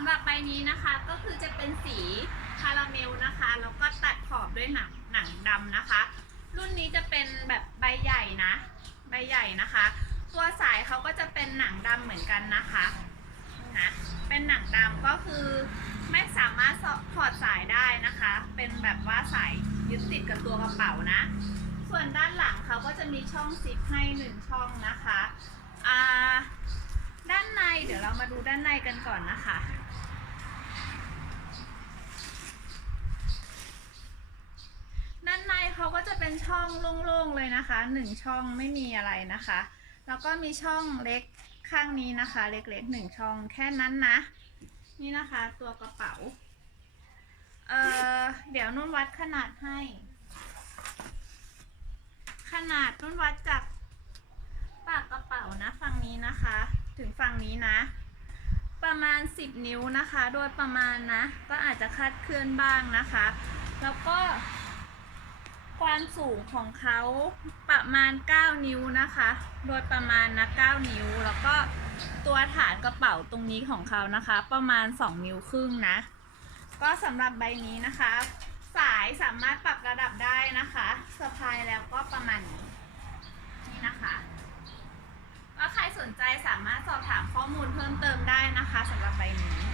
ำหรับใบนี้นะคะก็คือจะเป็นสีคาราเมลนะคะแล้วก็ตัดขอบด้วยหนังหนังดำนะคะ รุ่นนี้จะเป็นแบบใบใหญ่นะ ใบใหญ่นะคะ ตัวสายเขาก็จะเป็นหนังดำเหมือนกันนะคะนะเป็นหนังดำก็คือไม่สามารถถอดสายได้นะคะ เป็นแบบว่าสายยึดติดกับตัวกระเป๋านะ ส่วนด้านหลังเขาก็จะมีช่องซิปให้หนึ่งช่องนะคะ อ่าด้านในเดี๋ยวเรามาดูด้านในกันก่อนนะคะ ด้านใน เขาก็จะเป็นช่องโล่งๆเลยนะคะหนึ่งช่องไม่มีอะไรนะคะ แล้วก็มีช่องเล็กข้างนี้นะคะ เล็กๆหนึ่งช่องแค่นั้นนะ นี่นะคะตัวกระเป๋า เอ่อเดี๋ยวนุ่นวัดขนาดให้ ขนาดนุ่นวัดจากปากกระเป๋านะฝั่งนี้นะคะ ถึงฝั่งนี้นะประมาณ 10 นิ้วนะคะ โดยประมาณนะ ก็อาจจะคาดเคลื่อนบ้างนะคะ แล้วก็ ความสูงของเขาประมาณ 9 นิ้วนะคะ โดยประมาณนะ 9 นิ้ว แล้วก็ตัวฐานกระเป๋าตรงนี้ของเขานะคะ ประมาณ 2 นิ้วครึ่งนะ ก็สำหรับใบนี้นะคะ สายสามารถปรับระดับได้นะคะสะพายแล้วก็ประมาณนี้นี่นะคะก็ใครสนใจสามารถสอบถามข้อมูลเพิ่มเติมได้นะคะสำหรับใบนี้